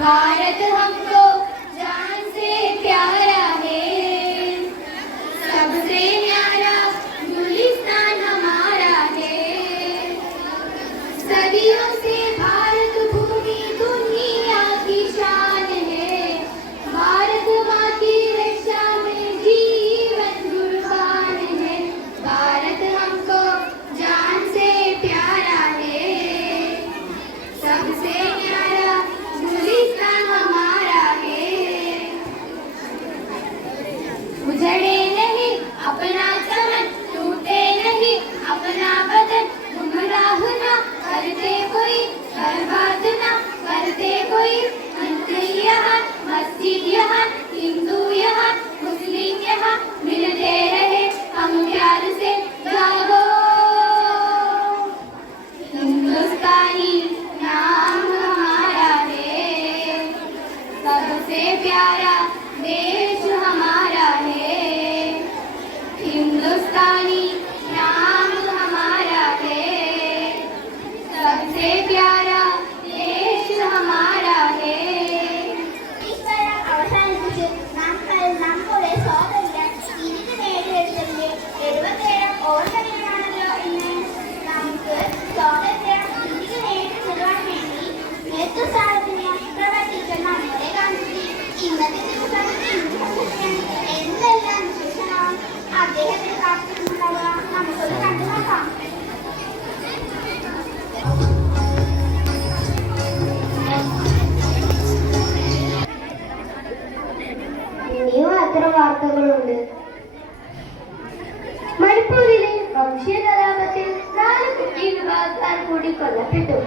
भारत हमको जान से प्यारा है, सबसे न्यारा गुलिस्तान हमारा है। सदियों से भारत भूमि दुनिया की शान है, भारत माँ की रक्षा में जीवन कुर्बान है। भारत हमको जान से प्यारा है, सबसे न्यारा गुलिस्तान हमारा है। उजड़े नहीं अपना चमन, टूटे नहीं अपना बदन, गुमराह ना करते कोई, बर्बाद ना करते कोई। मंदिर यहाँ, मस्जिद यहाँ, हिंदू यहाँ, मुस्लिम यहाँ, मिलते रहे हम प्यार से। जागो हिंदुस्तानी नाम हमारा है, सबसे प्यारा देश हमारा है। हिंदुस्तानी नाम हमारा है, सबसे प्यारा देश हमारा है। അവസാനിപ്പിച്ച് നമ്മുടെ സ്വാതന്ത്ര്യം ഇന്ത്യ നേടിയെടുത്തതിന്റെ 77ാം ഓർമ്മദിനമാണല്ലോ ഇന്ന്. നമുക്ക് സ്വാതന്ത്ര്യം ഇന്ത്യ നേടിത്തരുവാൻ വേണ്ടി നേതൃസ്ഥാനത്തിന് പ്രവർത്തിച്ച നമ്മുടെ ഗാന്ധിജി ഇന്നത്തെ ദിവസം എന്തെല്ലാം വിശേഷണം അദ്ദേഹത്തിന് കാത്തിരുന്നുണ്ടാവുക, നമുക്കൊന്ന് കണ്ടുനോക്കാം. ഇനിയും അത്ര വാർത്തകളുണ്ട്. മണിപ്പൂരിലെ വംശീയ കലാപത്തിൽ 4 കുട്ടി വിഭാഗക്കാർ കൂടി കൊല്ലപ്പെട്ടു.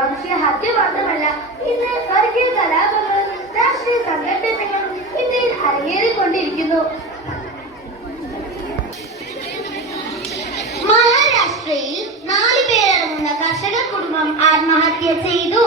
വംശീയ ഹത്യ മാത്രമല്ല, ഇന്ന് വർഗീയ കലാപങ്ങളും രാഷ്ട്രീയ സംഘടനകളും ഇന്ത്യയിൽ അരങ്ങേറിക്കൊണ്ടിരിക്കുന്നു. മഹാരാഷ്ട്രയിൽ 4 പേരടങ്ങുന്ന കർഷക കുടുംബം ആത്മഹത്യ ചെയ്തു.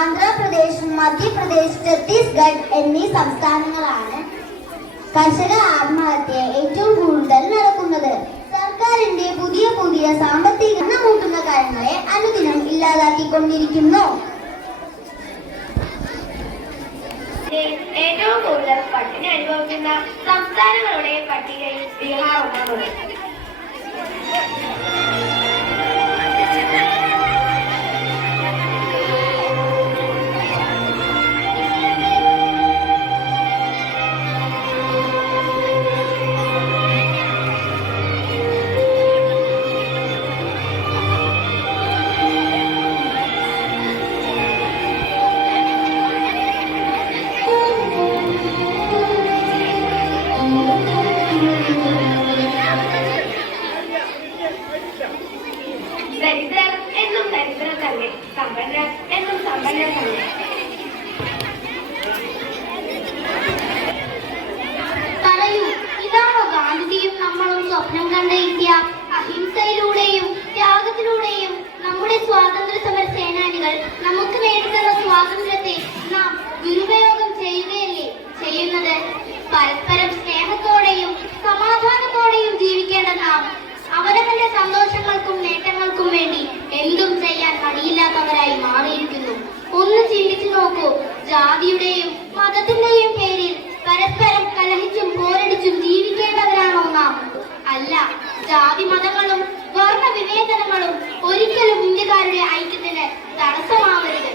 ആന്ധ്രാപ്രദേശ്, മധ്യപ്രദേശ്, ഛത്തീസ്ഗഡ് എന്നീ സംസ്ഥാനങ്ങളാണ് കർഷക ആത്മഹത്യ ഏറ്റവും കൂടുതൽ നടക്കുന്നത്. സർക്കാരിന്റെ പുതിയ പുതിയ സാമ്പത്തിക കൂട്ടുന്ന കാര്യങ്ങളെ അനുദിനം ഇല്ലാതാക്കിക്കൊണ്ടിരിക്കുന്നു. ഏറ്റവും കൂടുതൽ പട്ടിണി അനുഭവിക്കുന്ന സംസ്ഥാനങ്ങളുടെ പട്ടികയിൽ ബീഹാർ ഒന്നാമത്. ദരിദ്രർ എന്നും ദരിദ്രർ തന്നെ, സമ്പന്നർ എന്നും സമ്പന്നർ തന്നെ. പറയൂ, ഇതാണോ ഗാന്ധിജിയും നമ്മളും സ്വപ്നം കണ്ട ഇന്ത്യ? അഹിംസയിലൂടെയും ത്യാഗത്തിലൂടെയും നമ്മുടെ സ്വാതന്ത്ര്യ സമര സേനാനികൾ നമുക്ക് നേടിത്തന്ന സ്വാതന്ത്ര്യത്തെ നാം ദുരുപയോഗം ചെയ്യുകയല്ലേ ചെയ്യുന്നത്? പരസ്പരം സ്നേഹത്തോടെയും സമാധാനത്തോടെയും ജീവിക്കേണ്ട നാം അവരവന്റെ സന്തോഷങ്ങൾക്കും നേട്ടങ്ങൾക്കും വേണ്ടി എന്തും ചെയ്യാൻ മടിയില്ലാത്തവരായി മാറിയിരിക്കുന്നു. ജാതിയുടെയും മതത്തിന്റെയും പേരിൽ പരസ്പരം കലഹിച്ചും പോരടിച്ചും ജീവിക്കേണ്ടവരാണോ നാം? അല്ല. ജാതി മതങ്ങളും വർണ്ണ വിവേചനങ്ങളും ഒരിക്കലും ഇന്ത്യക്കാരുടെ ഐക്യത്തിന് തടസ്സമാവരുത്.